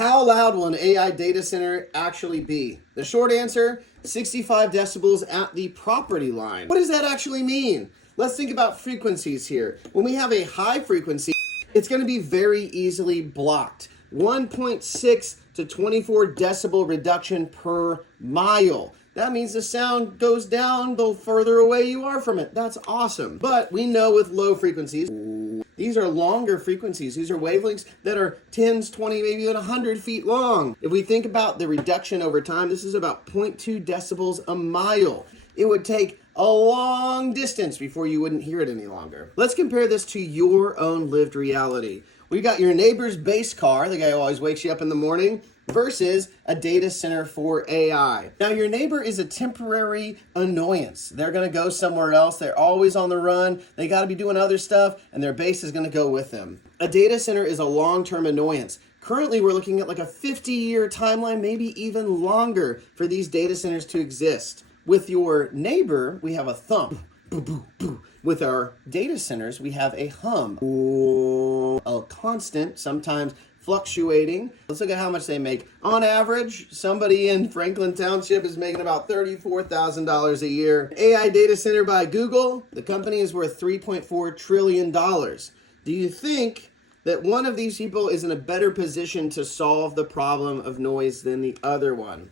How loud will an AI data center actually be? The short answer, 65 decibels at the property line. What does that actually mean? Let's think about frequencies here. When we have a high frequency, it's going to be very easily blocked. 1.6 to 24 decibel reduction per mile. That means the sound goes down the further away you are from it. That's awesome. But we know with low frequencies, these are longer frequencies. These are wavelengths that are 10, 20, maybe even 100 feet long. If we think about the reduction over time, this is about 0.2 decibels a mile. It would take a long distance before you wouldn't hear it any longer. Let's compare this to your own lived reality. We got your neighbor's base car, the guy who always wakes you up in the morning, versus a data center for AI. Now, your neighbor is a temporary annoyance. They're going to go somewhere else. They're always on the run. They got to be doing other stuff, and their base is going to go with them. A data center is a long-term annoyance. Currently, we're looking at like a 50-year timeline, maybe even longer, for these data centers to exist. With your neighbor, we have a thump. Boo, boo, boo. With our data centers, we have a hum. A constant, sometimes fluctuating. Let's look at how much they make. On average, somebody in Franklin Township is making about $34,000 a year. AI data center by Google, the company is worth $3.4 trillion. Do you think that one of these people is in a better position to solve the problem of noise than the other one?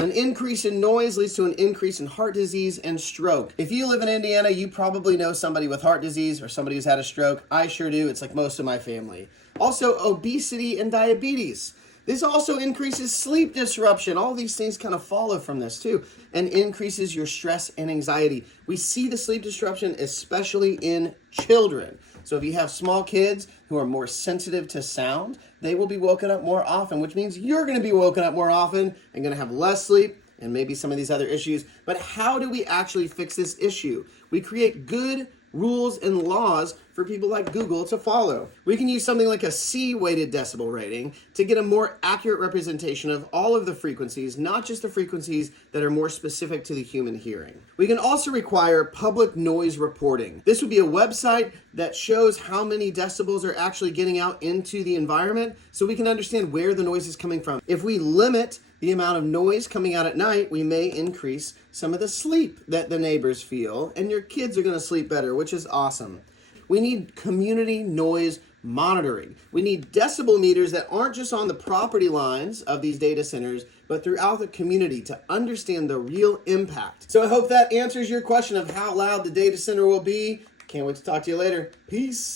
An increase in noise leads to an increase in heart disease and stroke. If you live in Indiana, you probably know somebody with heart disease or somebody who's had a stroke. I sure do. It's like most of my family. Also, obesity and diabetes. This also increases sleep disruption. All these things kind of follow from this too, and increases your stress and anxiety. We see the sleep disruption especially in children. So if you have small kids who are more sensitive to sound, they will be woken up more often, which means you're going to be woken up more often and going to have less sleep and maybe some of these other issues. But how do we actually fix this issue? We create good rules and laws for people like Google to follow. We can use something like a C-weighted decibel rating to get a more accurate representation of all of the frequencies, not just the frequencies that are more specific to the human hearing. We can also require public noise reporting. This would be a website that shows how many decibels are actually getting out into the environment so we can understand where the noise is coming from. If we limit the amount of noise coming out at night, we may increase some of the sleep that the neighbors feel, and your kids are going to sleep better, which is awesome. We need community noise monitoring. We need decibel meters that aren't just on the property lines of these data centers, but throughout the community to understand the real impact. So I hope that answers your question of how loud the data center will be. Can't wait to talk to you later. Peace.